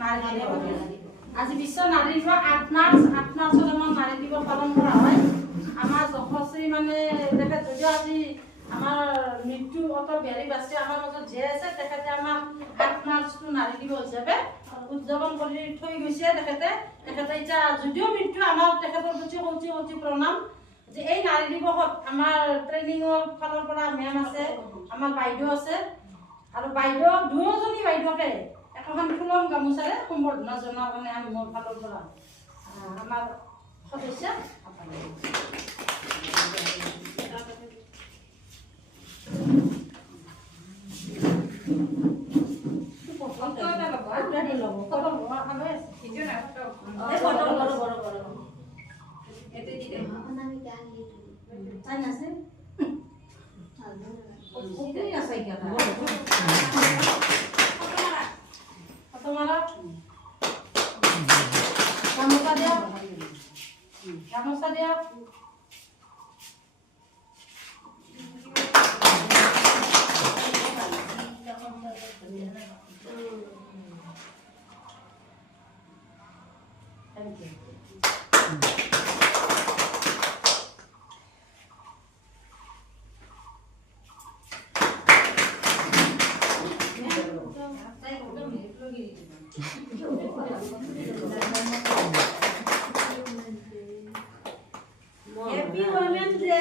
নাৰী দিৱস। আজি বিশ্ব নাৰী দিৱস ৮ মাৰ্চত আমাৰ নাৰী দিৱস পালন কৰা হয়। আমাৰ যশস্বী মানে তেখেত যদিও আজি আমাৰ মৃত্যু অটল বিহাৰী বাজপেয়ী আমাৰ মাজত জীয়াই আছে, তেখেতে আমাক ৮ মাৰ্চটো নাৰী দিৱস হিচাপে উদযাপন কৰি থৈ গৈছে। তেখেতে এতিয়া যদিও মৃত্যু আমাৰ তেখেতৰ প্ৰতি অতি প্ৰণাম। যে এই নাৰী দিৱসত আমাৰ ট্ৰেইনিঙৰ ফালৰ পৰা মেম আছে, আমাৰ বাইদেউ আছে, আৰু বাইদেউ দুয়োজনী বাইদেউকে এখন ফুলৰ গামোচাৰে সম্বৰ্ধনা জনোৱাৰ কাৰণে মোৰ ফালৰ পৰা আমাৰ সদস্য গামোচা দিয়া Thank you. Happy Women's Day.